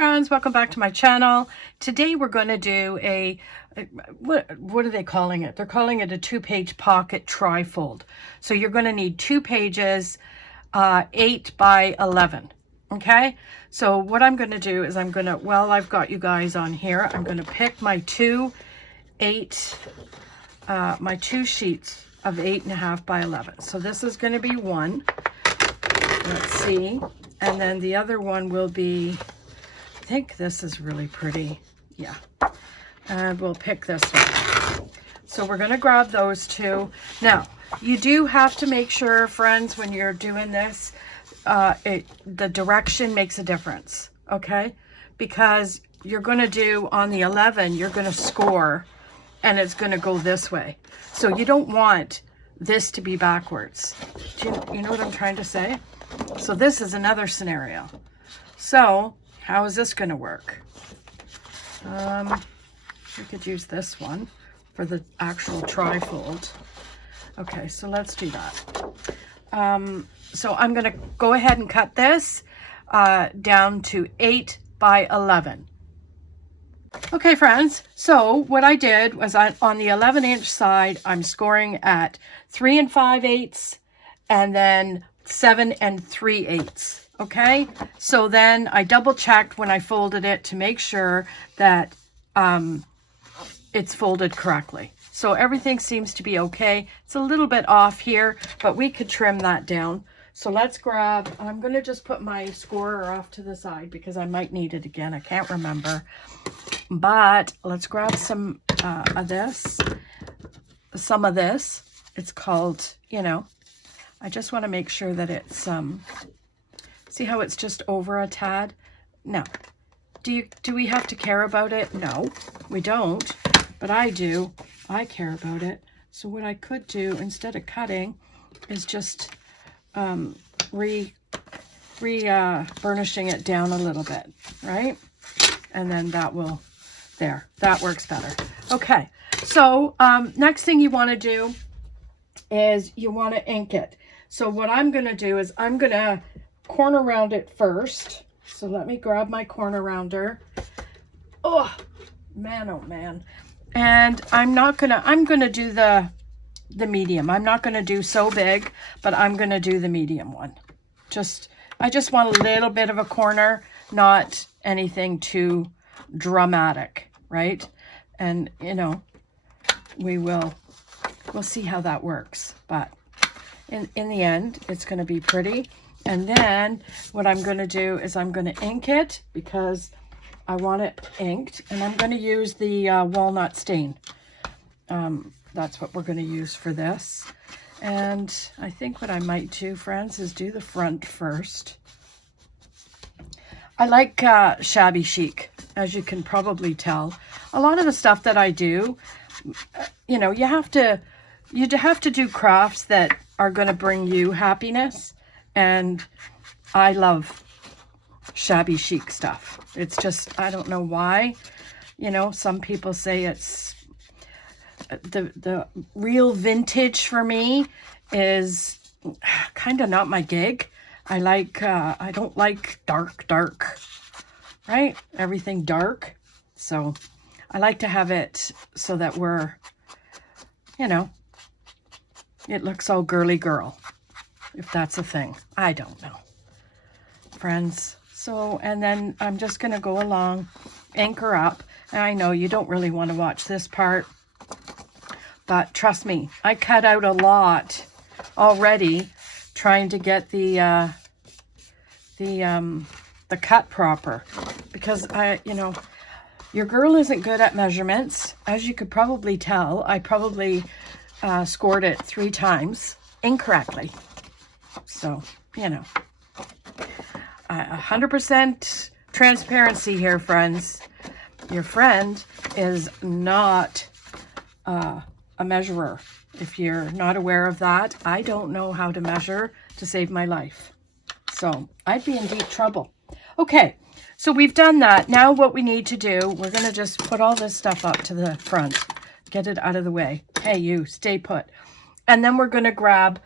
friends, welcome back to my channel. Today we're going to do what are they calling it? They're calling it a 2-page pocket trifold. So you're going to need 2 pages, 8 by 11. Okay, so what I'm going to do is while I've got you guys on here, I'm going to pick my two sheets of 8.5 by 11. So this is going to be one. Let's see. And then the other one will be, I think this is really pretty. Yeah. And we'll pick this one. So we're going to grab those two. Now, you do have to make sure, friends, when you're doing this, the direction makes a difference. Okay? Because you're going to do on the 11, you're going to score and it's going to go this way. So you don't want this to be backwards. Do you know what I'm trying to say? So this is another scenario. So how is this going to work? We could use this one for the actual trifold. Okay, so let's do that. So I'm going to go ahead and cut this down to 8 by 11. Okay, friends, so what I did was on the 11-inch side, I'm scoring at 3 5/8 and then 7 3/8. Okay, so then I double checked when I folded it to make sure that it's folded correctly. So everything seems to be okay. It's a little bit off here, but we could trim that down. So let's grab, I'm going to just put my scorer off to the side because I might need it again. I can't remember. But let's grab some of this. It's called, I just want to make sure that it's, see how it's just over a tad? No. Do we have to care about it? No, we don't, but I do. I care about it. So what I could do instead of cutting is just burnishing it down a little bit, right? And then that works better. Okay, so next thing you want to do is you want to ink it. So what I'm going to do is I'm going to corner round it first. So let me grab my corner rounder. Oh man. And I'm going to do the medium. I'm not going to do so big, but I'm going to do the medium one. I just want a little bit of a corner, not anything too dramatic, right? And we'll see how that works, but in the end it's going to be pretty. And then what I'm going to do is I'm going to ink it because I want it inked, and I'm going to use the walnut stain. That's what we're going to use for this. And I think what I might do, friends, is do the front first. I like shabby chic, as you can probably tell. A lot of the stuff that I do, you have to do crafts that are going to bring you happiness. And I love shabby chic stuff. It's just, I don't know why. Some people say it's the real vintage for me is kind of not my gig. I don't like dark, right? Everything dark. So I like to have it so that it looks all girly girl, if that's a thing. I don't know, friends. So, and then I'm just going to go along, anchor up. And I know you don't really want to watch this part, but trust me, I cut out a lot already trying to get the cut proper, because your girl isn't good at measurements. As you could probably tell, I probably scored it 3 times incorrectly. So, 100% transparency here, friends. Your friend is not a measurer. If you're not aware of that, I don't know how to measure to save my life. So I'd be in deep trouble. Okay, so we've done that. Now what we need to do, we're going to just put all this stuff up to the front. Get it out of the way. Hey, you, stay put. And then we're going to grab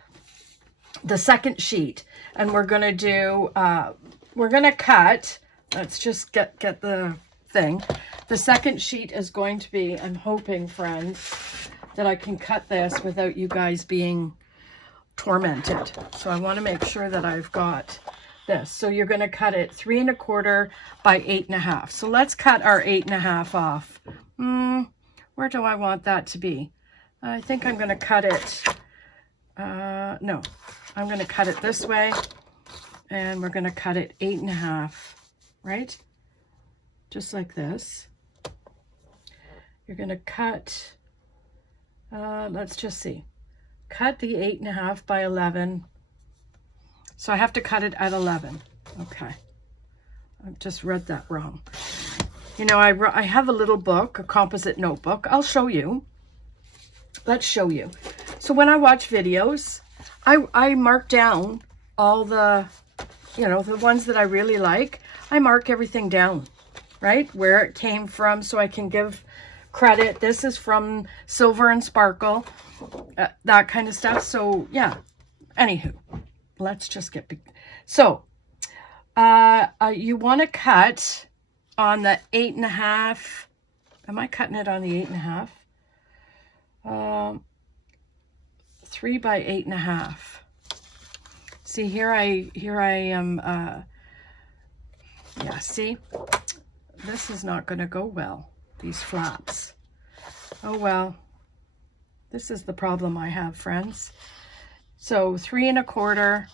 the second sheet, and we're going to cut let's just get the thing. The second sheet is going to be, I'm hoping, friends, that I can cut this without you guys being tormented. So I want to make sure that I've got this. So you're going to cut it 3 1/4 by 8 1/2. So let's cut our 8 1/2 off. Where do I want that to be? I think I'm going to cut it. No, I'm going to cut it this way, and we're going to cut it 8 1/2, right? Just like this. You're going to cut, let's just see. Cut the 8 1/2 by 11. So I have to cut it at 11. Okay. I've just read that wrong. You know, I have a little book, a composite notebook. I'll show you. Let's show you. So when I watch videos, I mark down all the, you know, the ones that I really like. I mark everything down, right? Where it came from, so I can give credit. This is from Silver and Sparkle, that kind of stuff. So yeah, anywho, let's just get big. So you want to cut on the 8 1/2. Am I cutting it on the 8 1/2? 3 by 8 1/2. See, here I am. Yeah, see, this is not going to go well, these flaps. Oh well, this is the problem I have, friends. So 3 1/4.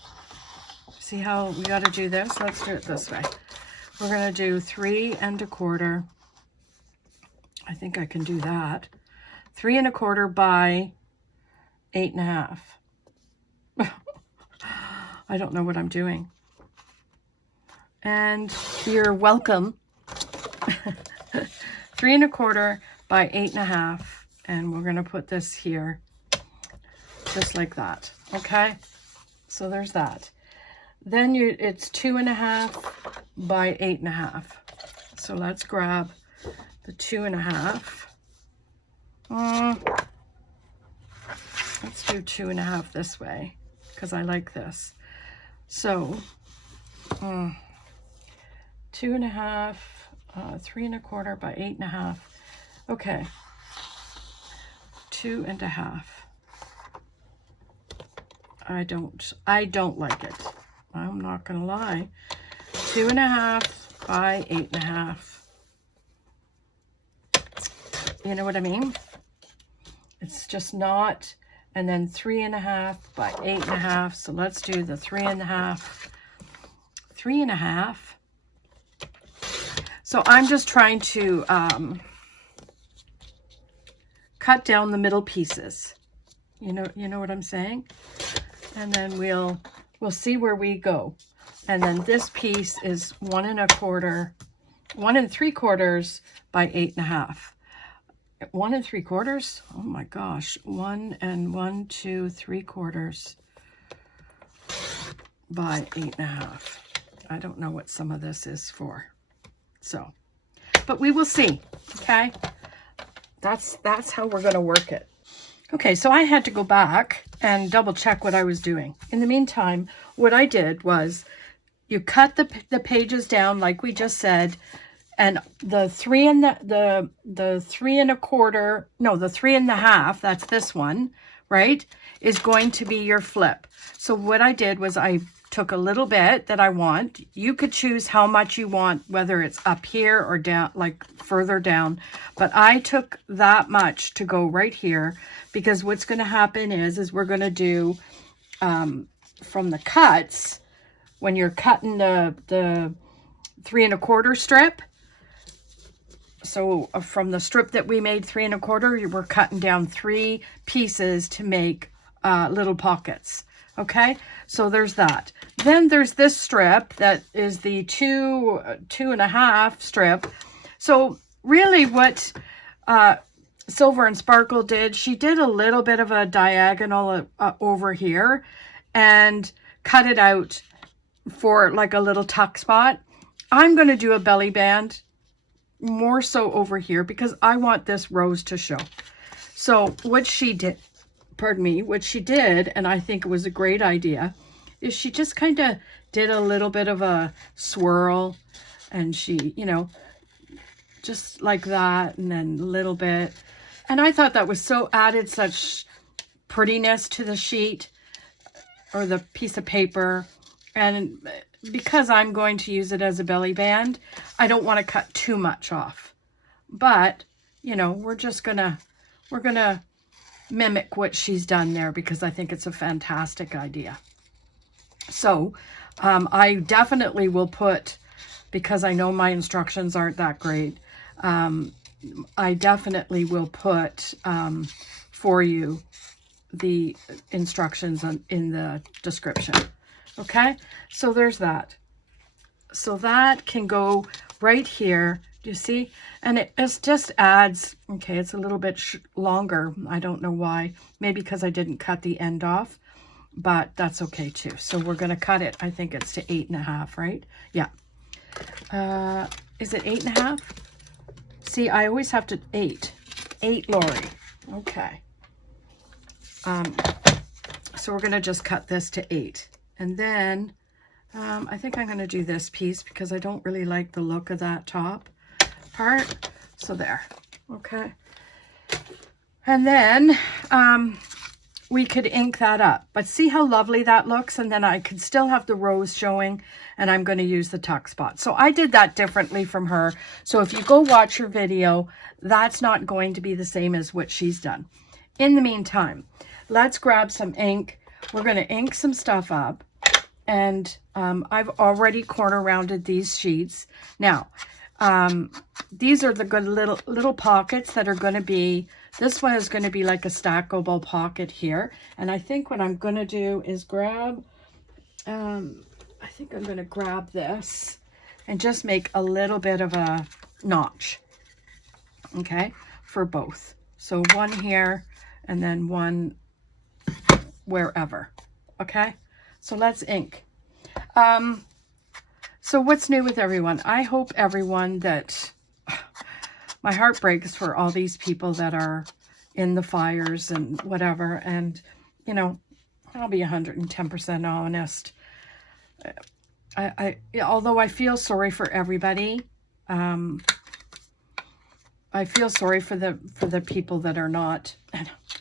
See how we got to do this? Let's do it this way. We're going to do 3 1/4. I think I can do that. 3 1/4 by 8 1/2. I don't know what I'm doing. And you're welcome. 3 1/4 by 8 1/2. And we're going to put this here just like that. Okay. So there's that. Then it's 2 1/2 by 8 1/2. So let's grab the 2 1/2. Let's do 2 1/2 this way because I like this. So 2 1/2, 3 1/4 by 8 1/2. Okay, 2 1/2. I don't like it. I'm not gonna lie. 2 1/2 by 8 1/2. You know what I mean? It's just not. And then 3 1/2 by 8 1/2. So let's do the 3 1/2. 3 1/2. So I'm just trying to cut down the middle pieces. You know what I'm saying? And then we'll see where we go. And then this piece is 1 1/4, 1 3/4 by 8 1/2. 1 3/4. Oh my gosh. 1 and 1 2 3/4 by 8 1/2. I don't know what some of this is for. So, but we will see. Okay. That's how we're going to work it. Okay. So I had to go back and double check what I was doing. In the meantime, what I did was you cut the pages down like we just said. And the 3 1/4, no, the 3 1/2, that's this one, right, is going to be your flip. So what I did was I took a little bit that I want. You could choose how much you want, whether it's up here or down, like further down. But I took that much to go right here because what's going to happen is we're going to do from the cuts, when you're cutting the 3 1/4 strip. So from the strip that we made 3 1/4, we're cutting down 3 pieces to make little pockets. Okay, so there's that. Then there's this strip that is the 2 1/2 strip. So really what Silver and Sparkle did, she did a little bit of a diagonal over here and cut it out for like a little tuck spot. I'm going to do a belly band more so over here because I want this rose to show. So what she did, what she did, and I think it was a great idea, is she just kind of did a little bit of a swirl And she, you know, just like that, and then a little bit. And I thought that was so added such prettiness to the sheet or the piece of paper. And because I'm going to use it as a belly band, I don't want to cut too much off. But, you know, we're gonna mimic what she's done there because I think it's a fantastic idea. So I definitely will put, because I know my instructions aren't that great, I definitely will put for you the instructions in the description. Okay, so there's that. So that can go right here. Do you see? And it just adds, okay, it's a little bit longer. I don't know why. Maybe because I didn't cut the end off, but that's okay too. So we're going to cut it. I think it's to 8.5, right? Yeah. Is it 8.5? See, I always have to 8, Lori. Okay. So we're going to just cut this to 8. And then I think I'm going to do this piece because I don't really like the look of that top part. So there. Okay. And then we could ink that up. But see how lovely that looks? And then I could still have the rose showing, and I'm going to use the tuck spot. So I did that differently from her. So if you go watch her video, that's not going to be the same as what she's done. In the meantime, let's grab some ink. We're going to ink some stuff up. And I've already corner rounded these sheets. Now, these are the good little pockets that are going to be, this one is going to be like a stackable pocket here. And I think what I'm going to do is grab, I think I'm going to grab this and just make a little bit of a notch. Okay, for both. So one here and then one wherever. Okay. So let's ink. So what's new with everyone? I hope everyone that, my heart breaks for all these people that are in the fires and whatever. And, you know, I'll be 110% honest. Although I feel sorry for everybody, I feel sorry for the people that are not,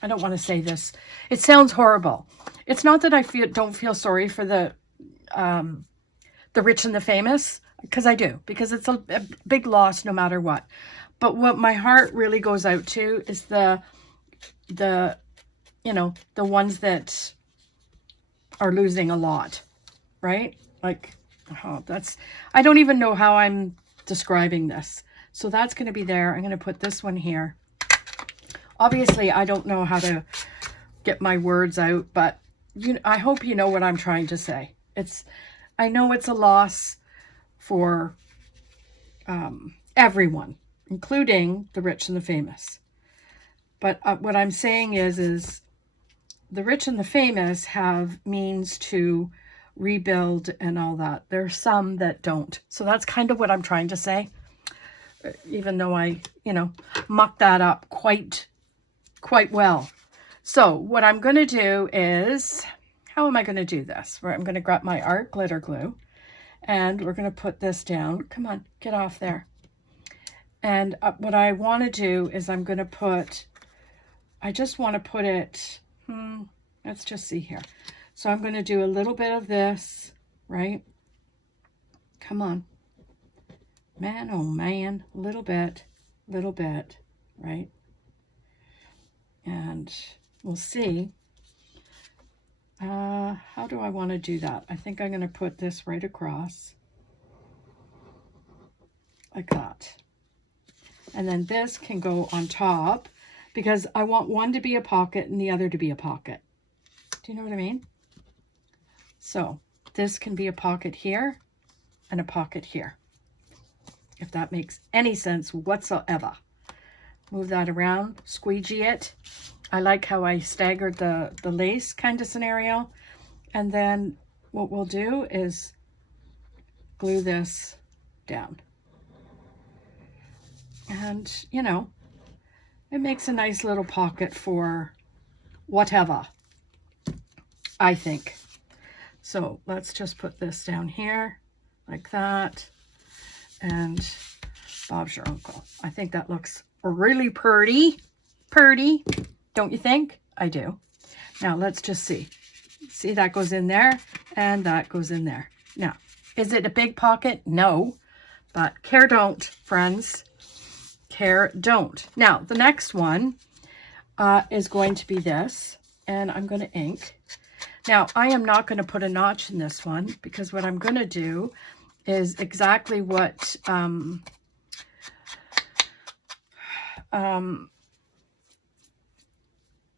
I don't want to say this. It sounds horrible. It's not that I don't feel sorry for the rich and the famous, because I do, because it's a big loss no matter what. But what my heart really goes out to is the you know, the ones that are losing a lot, right? Like, oh, I don't even know how I'm describing this. So that's going to be there. I'm going to put this one here. Obviously, I don't know how to get my words out, but I hope you know what I'm trying to say. I know it's a loss for everyone, including the rich and the famous. But what I'm saying is the rich and the famous have means to rebuild and all that. There's some that don't. So that's kind of what I'm trying to say. Even though I, mucked that up quite well. So what I'm going to do is, how am I going to do this? Where I'm going to grab my art glitter glue and we're going to put this down. Come on, get off there. And what I want to do is I'm going to put, I just want to put it, let's just see here. So I'm going to do a little bit of this, right? Come on. Man, oh man, little bit, right? And we'll see. How do I want to do that? I think I'm going to put this right across. Like that. And then this can go on top because I want one to be a pocket and the other to be a pocket. Do you know what I mean? So this can be a pocket here and a pocket here. If that makes any sense whatsoever. Move that around, squeegee it. I like how I staggered the lace kind of scenario. And then what we'll do is glue this down. And, it makes a nice little pocket for whatever, I think. So let's just put this down here like that. and Bob's your uncle. I think that looks really pretty. Pretty, don't you think? I do. Now, let's just see. See, that goes in there, and that goes in there. Now, is it a big pocket? No, but care don't, friends. Care don't. Now, the next one is going to be this, and I'm going to ink. Now, I am not going to put a notch in this one, because what I'm going to do is exactly what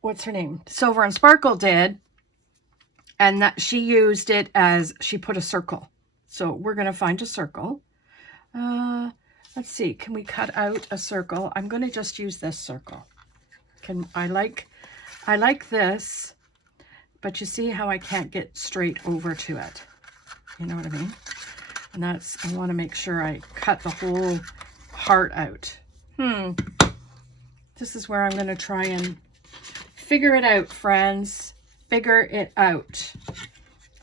what's her name? Silver and Sparkle did, and that she used it as, she put a circle. So we're going to find a circle. Let's see, can we cut out a circle? I'm going to just use this circle. I like this, but you see how I can't get straight over to it. You know what I mean? And that's, I want to make sure I cut the whole heart out. This is where I'm going to try and figure it out, friends. Figure it out.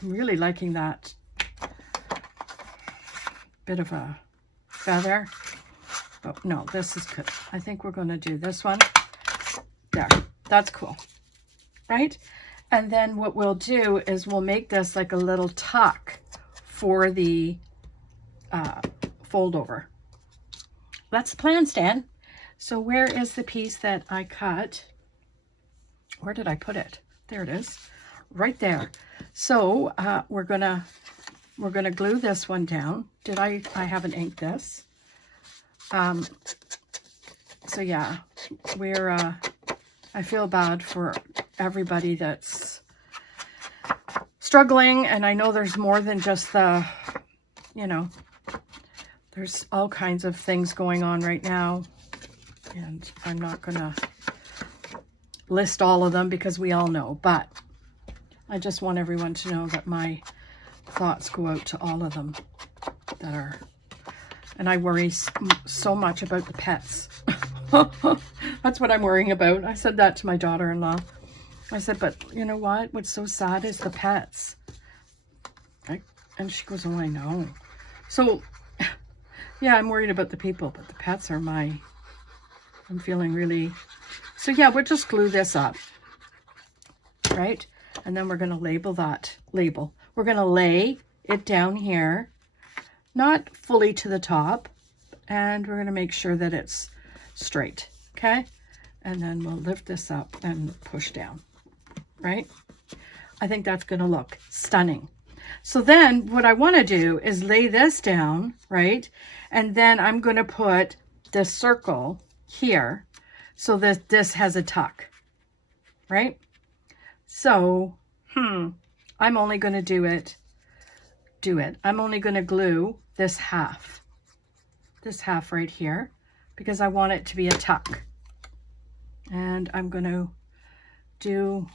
I'm really liking that bit of a feather. But no, this is good. I think we're going to do this one. There. That's cool. Right? And then what we'll do is we'll make this like a little tuck for the fold over. That's the plan, Stan. So where is the piece that I cut? Where did I put it? There it is, right there. So we're gonna glue this one down. I haven't inked this. So yeah, I feel bad for everybody that's struggling, and I know there's more than just the, you know, there's all kinds of things going on right now, and I'm not gonna list all of them because we all know, but I just want everyone to know that my thoughts go out to all of them that are, and I worry so much about the pets. That's what I'm worrying about. I said that to my daughter-in-law. I said, but you know what? What's so sad is the pets. And she goes, oh, I know. So, yeah, I'm worried about the people, but the pets are I'm feeling really... So yeah, we'll just glue this up, right? And then we're going to label that label. We're going to lay it down here, not fully to the top, and we're going to make sure that it's straight, okay? And then we'll lift this up and push down, right? I think that's going to look stunning. So then what I want to do is lay this down, right? And then I'm going to put this circle here so that this has a tuck, right? So, I'm only going to do it. I'm only going to glue this half right here, because I want it to be a tuck. And I'm going to do,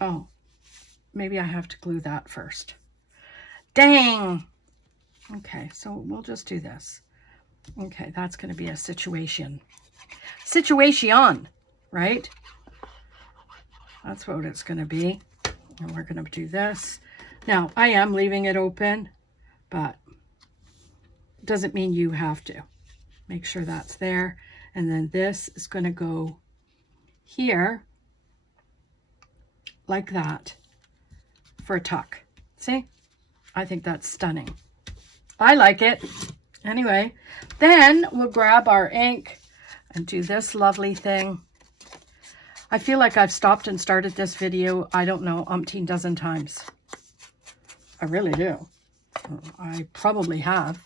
oh, maybe I have to glue that first. Dang! Okay, so we'll just do this. Okay, that's going to be a situation, right? That's what it's going to be. And we're going to do this. Now, I am leaving it open, but it doesn't mean you have to. Make sure that's there. And then this is going to go here, like that, for a tuck. See? I think that's stunning. I like it. Anyway, then we'll grab our ink and do this lovely thing. I feel like I've stopped and started this video, I don't know, umpteen dozen times. I really do. I probably have.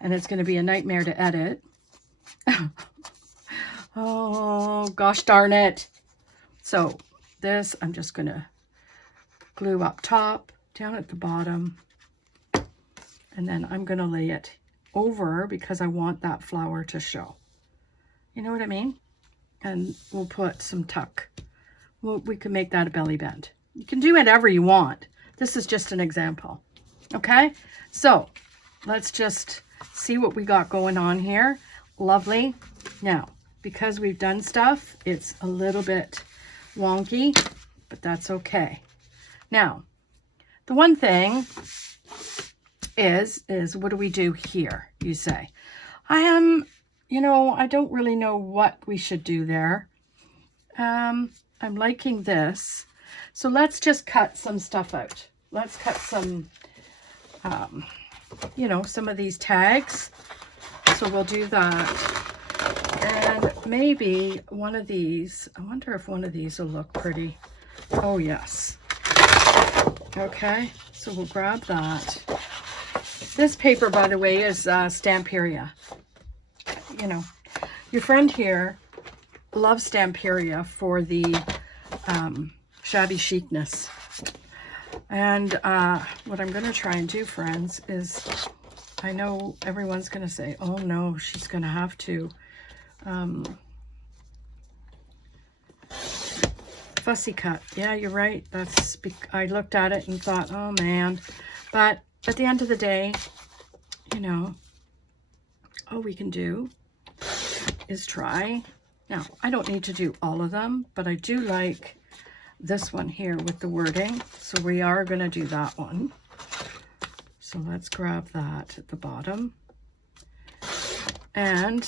And it's going to be a nightmare to edit. Oh, gosh darn it. So this, I'm just going to glue up top, down at the bottom. And then I'm going to lay it over because I want that flower to show. You know what I mean? And we'll put some tuck. We can make that a belly band. You can do whatever you want. This is just an example. Okay? So let's just see what we got going on here. Lovely. Now, because we've done stuff, it's a little bit wonky, but that's okay. Now, the one thing is what do we do here, you say? You know, I don't really know what we should do there. I'm liking this. So let's just cut some stuff out. Let's cut some, you know, some of these tags. So we'll do that. And maybe one of these, I wonder if one of these will look pretty. Oh, yes. Okay, so we'll grab that. This paper, by the way, is Stamperia. You know, your friend here loves Stamperia for the shabby chicness. And what I'm going to try and do, friends, is I know everyone's going to say, oh no, she's going to have to fussy cut. Yeah, you're right. I looked at it and thought, oh man. But at the end of the day, you know, all we can do is try. Now, I don't need to do all of them, but I do like this one here with the wording. So we are going to do that one. So let's grab that at the bottom. And,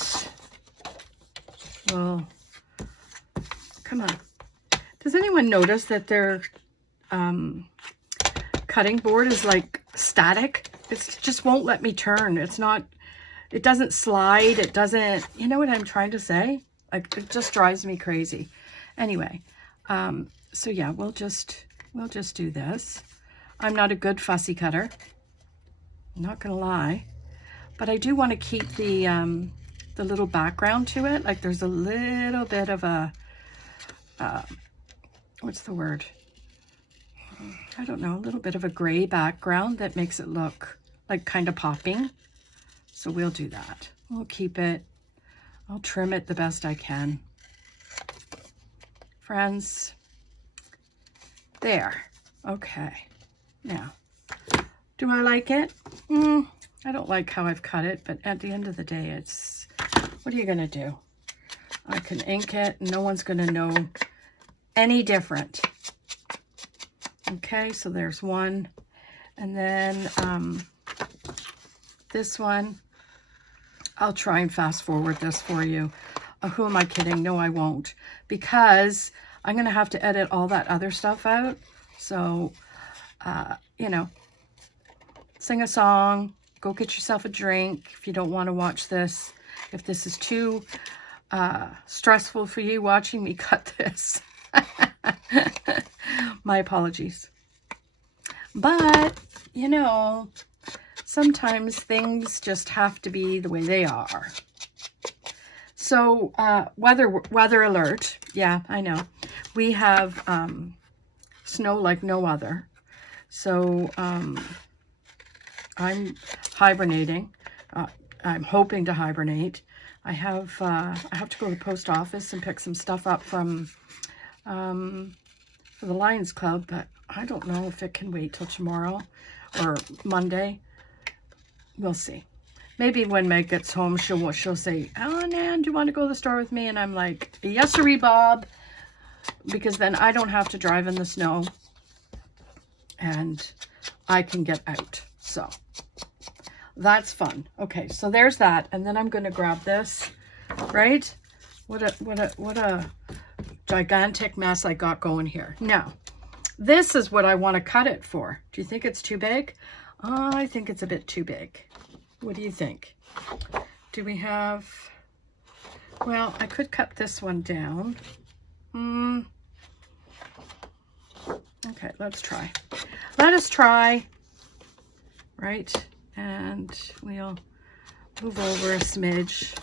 well, come on. Does anyone notice that their cutting board is like static? It just won't let me turn. It's not, it doesn't slide. It doesn't, you know what I'm trying to say? Like, it just drives me crazy. Anyway, so yeah, we'll just do this. I'm not a good fussy cutter. I'm not gonna lie, but I do want to keep the little background to it. Like there's a little bit of a, what's the word? I don't know, a little bit of a gray background that makes it look like kind of popping. So we'll do that. We'll keep it. I'll trim it the best I can. Friends, there. Okay. Now, do I like it? I don't like how I've cut it, but at the end of the day, it's, what are you going to do? I can ink it and no one's going to know any different. Okay, so there's one. And then this one, I'll try and fast forward this for you. Who am I kidding? No, I won't. Because I'm going to have to edit all that other stuff out. So, you know, sing a song, go get yourself a drink if you don't want to watch this. If this is too stressful for you watching me cut this. My apologies. But, you know, sometimes things just have to be the way they are. So, weather alert. Yeah, I know. We have snow like no other. So, I'm hibernating. I'm hoping to hibernate. I have to go to the post office and pick some stuff up from for the Lions Club, but I don't know if it can wait till tomorrow or Monday. We'll see. Maybe when Meg gets home, she'll say, "Oh, Nan, do you want to go to the store with me?" And I'm like, "Yes, sirree, Bob," because then I don't have to drive in the snow and I can get out. So that's fun. Okay, so there's that, and then I'm going to grab this. Right? What a gigantic mess I got going here. Now, this is what I want to cut it for. Do you think it's too big? I think it's a bit too big. What do you think? Do we have... Well, I could cut this one down. Okay, let's try. Let us try. Right? And we'll move over a smidge.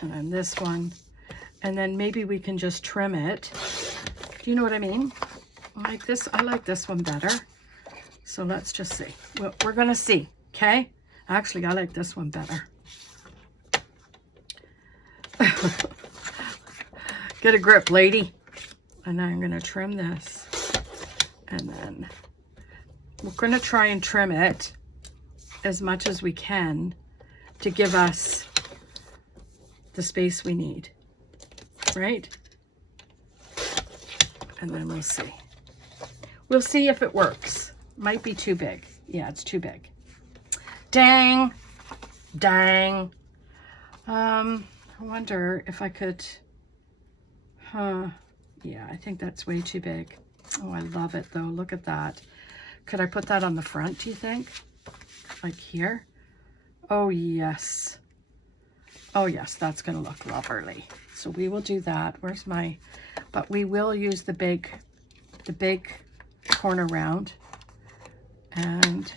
And then this one. And then maybe we can just trim it. Do you know what I mean? Like this, I like this one better. So let's just see. Well, we're going to see, okay? Actually, I like this one better. Get a grip, lady. And I'm going to trim this. And then we're going to try and trim it as much as we can to give us the space we need. Right? And then we'll see. We'll see if it works. Might be too big. Yeah, it's too big. Dang. Dang. I wonder if I could, yeah, I think that's way too big. Oh, I love it though. Look at that. Could I put that on the front, do you think? Like here? Oh, yes. Oh, yes, that's going to look lovely. So we will do that. Where's my, but we will use the big corner round. And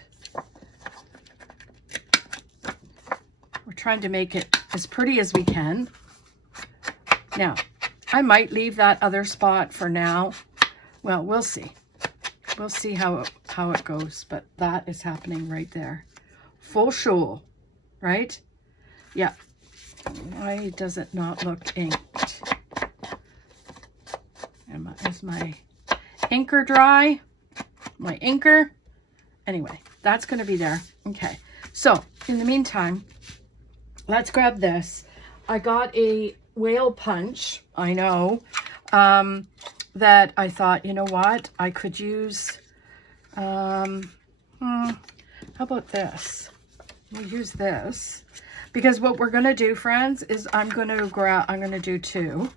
we're trying to make it as pretty as we can. Now, I might leave that other spot for now. Well, we'll see. We'll see how it goes, but that is happening right there. Full show, right? Yeah. Why does it not look inked? Is my inker dry? My inker? Anyway, that's going to be there. Okay. So, in the meantime, let's grab this. I got a whale punch, I know, that I thought, you know what, I could use, how about this? We'll use this, because what we're going to do, friends, is I'm going to do two.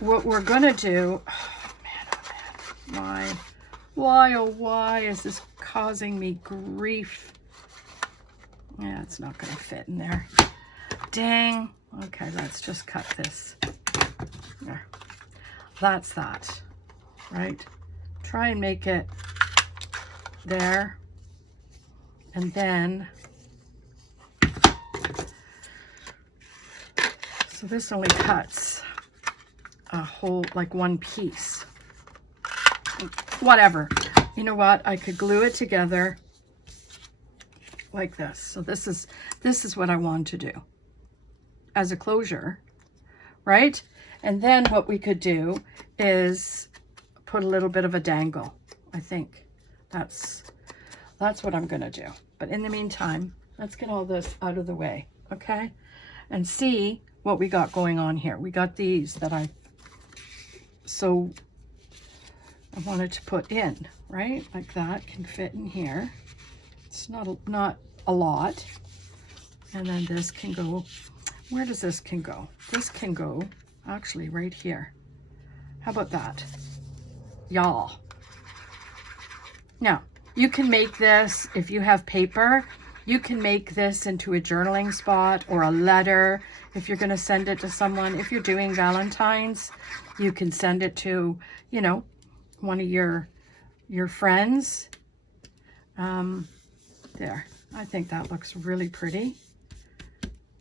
What we're going to do, oh man, why is this causing me grief? Yeah, it's not going to fit in there. Dang. Okay, let's just cut this. There. That's that, right? Try and make it there. And then, so this only cuts a whole, like one piece. Whatever. You know what? I could glue it together like this. So this is what I want to do as a closure, right? And then what we could do is put a little bit of a dangle. I think that's what I'm going to do. But in the meantime, let's get all this out of the way, okay? And see what we got going on here. We got these that I wanted to put in, right? Like that can fit in here. It's not a lot. And then this can go, where does this can go? This can go actually right here. How about that? Y'all. Now, you can make this, if you have paper, you can make this into a journaling spot or a letter. If you're going to send it to someone, if you're doing Valentine's, you can send it to, you know, one of your friends. There. I think that looks really pretty.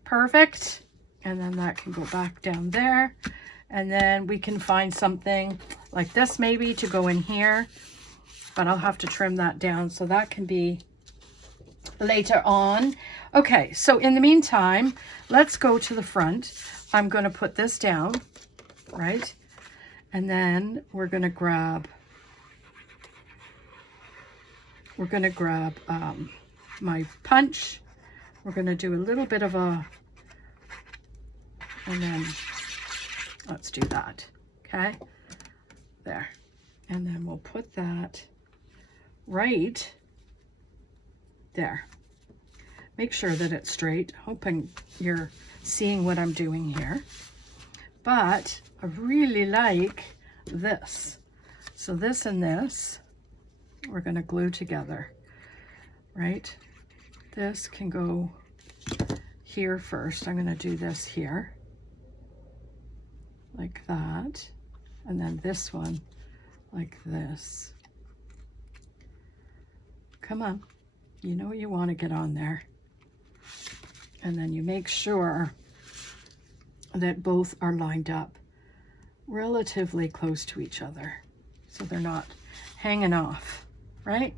Perfect. And then that can go back down there. And then we can find something like this maybe to go in here. But I'll have to trim that down. So that can be later on. Okay, so in the meantime, let's go to the front. I'm going to put this down, right? And then we're going to grab my punch. We're going to do a little bit of a, and then let's do that. Okay, there. And then we'll put that right there. Make sure that it's straight. Hoping you're seeing what I'm doing here. But I really like this. So this and this, we're going to glue together, right? This can go here first. I'm going to do this here, like that. And then this one, like this. Come on. You know you want to get on there. And then you make sure that both are lined up relatively close to each other so they're not hanging off, right?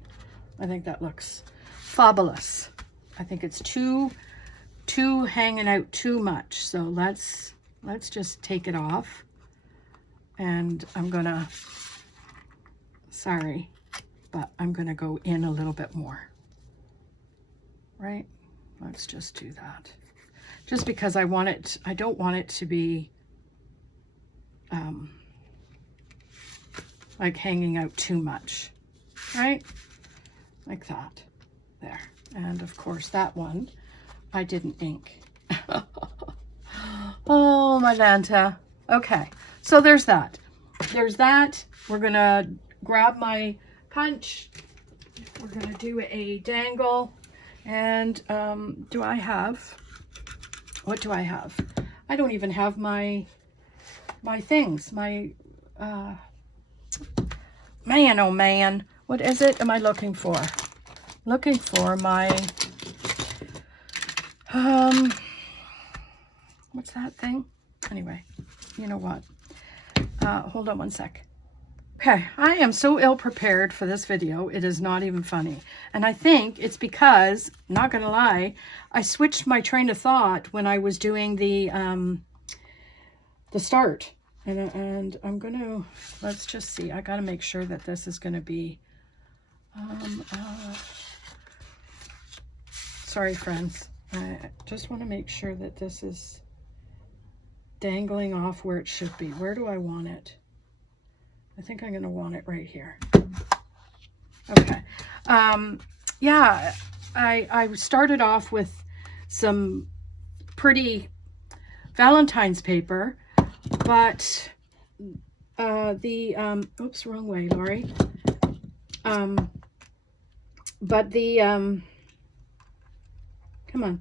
I think that looks fabulous. I think it's too hanging out too much. So let's just take it off. And I'm gonna, sorry, but I'm gonna go in a little bit more, right? Let's just do that. Just because I don't want it to be like hanging out too much. right? Like that. There. And of course that one I didn't ink. Oh, my Lanta. Okay, so there's that. There's that. We're gonna grab my punch. We're gonna do a dangle. And do I have, what do I have? I don't even have my things, my, man, oh man, what is it am I looking for? Looking for my, what's that thing? Anyway, you know what? Hold on one sec. Okay, I am so ill prepared for this video. It is not even funny. And I think it's because, not gonna lie, I switched my train of thought when I was doing the start. And I'm gonna, let's just see. I gotta make sure that this is gonna be, sorry friends. I just wanna make sure that this is dangling off where it should be. Where do I want it? I think I'm going to want it right here. Okay. Yeah, I started off with some pretty Valentine's paper, but oops, wrong way, Lori. But come on.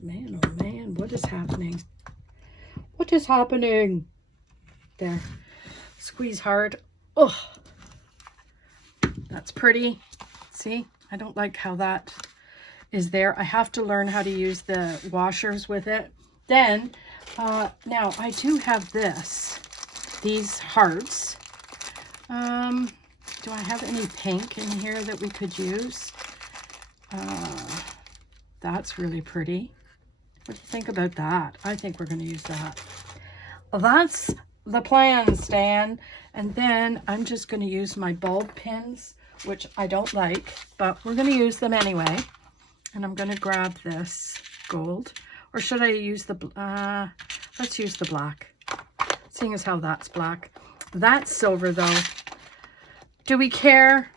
Man, oh man, what is happening? What is happening? There. Squeeze hard. Oh, that's pretty. See, I don't like how that is there. I have to learn how to use the washers with it. Then, now I do have these hearts. Do I have any pink in here that we could use? That's really pretty. What do you think about that? I think we're going to use that. Well, that's the plan, Stan. And then I'm just going to use my bulb pins, which I don't like, but we're going to use them anyway. And I'm going to grab this gold, or should I use the let's use the black, seeing as how that's black. That's silver though. Do we care?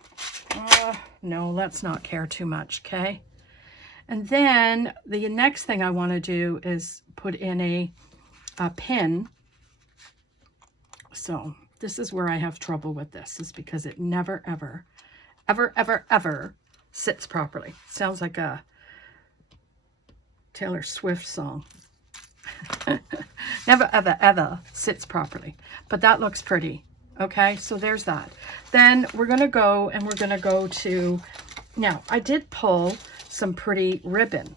No, let's not care too much. Okay. And then the next thing I want to do is put in a pin. So this is where I have trouble with this, is because it never, ever, ever, ever, ever sits properly. Sounds like a Taylor Swift song. Never, ever, ever sits properly. But that looks pretty. Okay, so there's that. Then we're going to go and we're going to go to, now I did pull some pretty ribbon.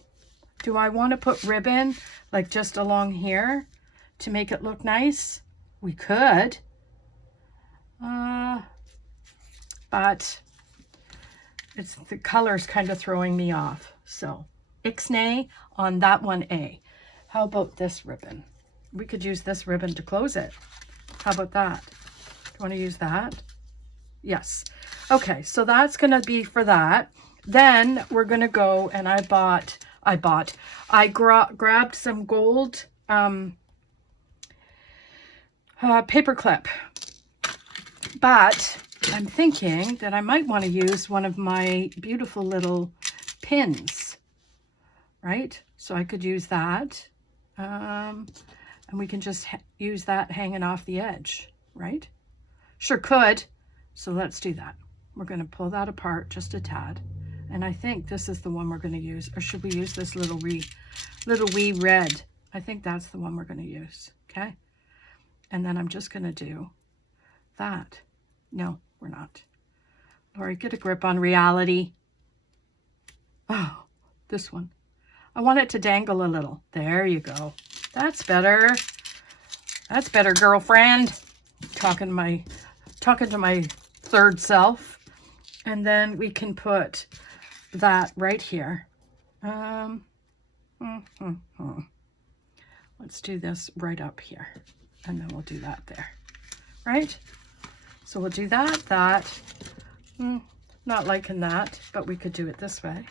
Do I want to put ribbon like just along here to make it look nice? We could, but it's the color's kind of throwing me off. So ixnay on that one A. How about this ribbon? We could use this ribbon to close it. How about that? Do you want to use that? Yes. Okay, so that's going to be for that. Then we're going to go, and I grabbed some gold paper clip, but I'm thinking that I might want to use one of my beautiful little pins, right? So I could use that, and we can just use that hanging off the edge, right? Sure could. So let's do that. We're going to pull that apart just a tad, and I think this is the one we're going to use, or should we use this little wee red? I think that's the one we're going to use. Okay. And then I'm just going to do that. No, we're not. Lori, get a grip on reality. Oh, this one. I want it to dangle a little. There you go. That's better. That's better, girlfriend. Talking to my third self. And then we can put that right here. Let's do this right up here. And then we'll do that there, right? So we'll do that. Not liking that, but we could do it this way,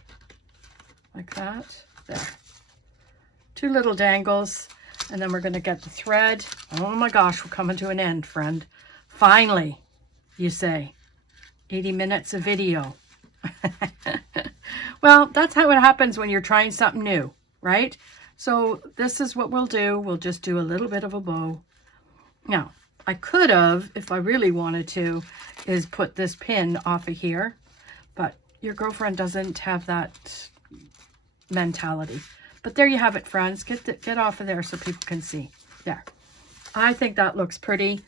like that, there. Two little dangles, and then we're going to get the thread. Oh my gosh, we're coming to an end, friend. Finally, you say. 80 minutes of video. Well, that's how it happens when you're trying something new, right? So this is what we'll do. We'll just do a little bit of a bow. Now, I could have, if I really wanted to, is put this pin off of here, but your girlfriend doesn't have that mentality. But there you have it, friends. Get off of there so people can see. There. I think that looks pretty.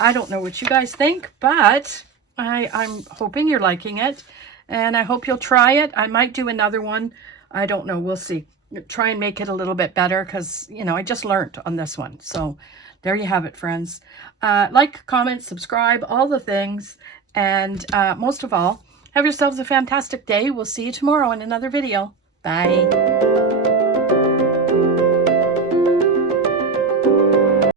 I don't know what you guys think, but I'm hoping you're liking it. And I hope you'll try it. I might do another one. I don't know. We'll see. Try and make it a little bit better because, you know, I just learned on this one. So there you have it, friends. Like, comment, subscribe, all the things. And most of all, have yourselves a fantastic day. We'll see you tomorrow in another video. Bye.